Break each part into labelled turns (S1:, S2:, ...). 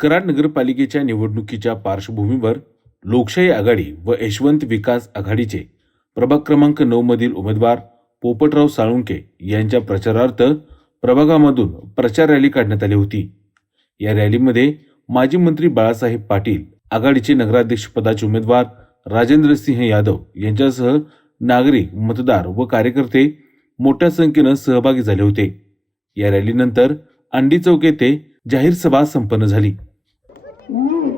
S1: कराड नगरपालिकेच्या निवडणुकीच्या पार्श्वभूमीवर लोकशाही आघाडी व यशवंत विकास आघाडीचे प्रभाग क्रमांक नऊ मधील उमेदवार पोपटराव साळुंके यांच्या प्रचारार्थ प्रभागामधून प्रचार रॅली काढण्यात आली होती. या रॅलीमध्ये माजी मंत्री बाळासाहेब पाटील आघाडीचे नगराध्यक्ष पदाचे उमेदवार राजेंद्र सिंह यादव यांच्यासह नागरिक मतदार व कार्यकर्ते मोठ्या संख्येनं सहभागी झाले होते. या रॅलीनंतर अंडी चौक येथे जाहीर सभा संपन्न झाली.
S2: मी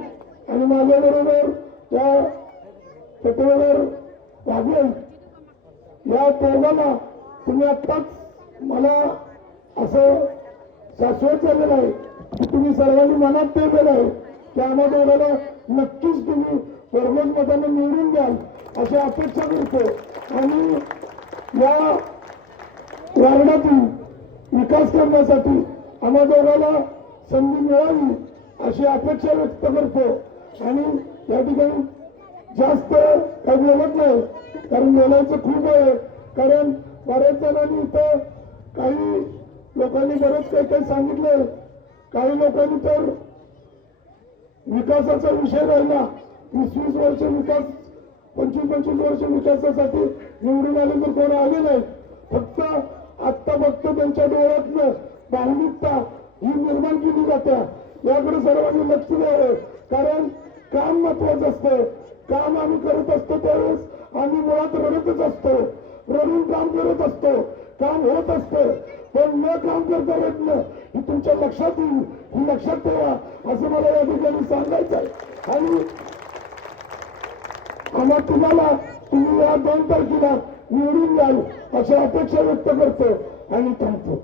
S2: आणि माझ्याबरोबर त्या पेट्रोलवर वागेल या दोघांना तुम्ही आत्ताच मला असं शाश्वत झालेलं आहे की तुम्ही सर्वांनी मनात ठेवलेलं आहे की आम्हा दोघांना नक्कीच तुम्ही वरलोक मताने निवडून द्याल अशी अपेक्षा करतो. आणि या वार्डातून विकास करण्यासाठी आम्हा दोघांना संधी मिळावी अशी अपेक्षा व्यक्त करतो. आणि या ठिकाणी जास्त काही बोलत नाही कारण बोलायचं खूप आहे. कारण बऱ्याच जणांनी इथं काही लोकांनी बरंच काही काही सांगितलंय काही लोकांनी तर विकासाचा विषय राहिला. वीस वीस वर्ष विकास पंचवीस पंचवीस वर्ष विकासासाठी निवडून आले तर कोण आले नाही. फक्त आत्ता बघतो त्यांच्या डोळ्यातनं. भावनिकता ही निर्माण केली जाते. याकडे सर्वांनी लक्ष द्यावं. कारण काम महत्वाचं असतं. काम आम्ही करत असतो त्यावेळेस आम्ही मुळात रडतच असतो. रडून काम करत असतो. काम होत असतं. पण न काम करता रडणं ही तुमच्या लक्षात येईल. ही लक्षात ठेवा. असं मला या ठिकाणी सांगायचं आहे. आणि आम्हाला तुम्हाला तुम्ही या दोन तारखेला निवडून जाऊ अशी अपेक्षा व्यक्त करतो आणि थांबतो.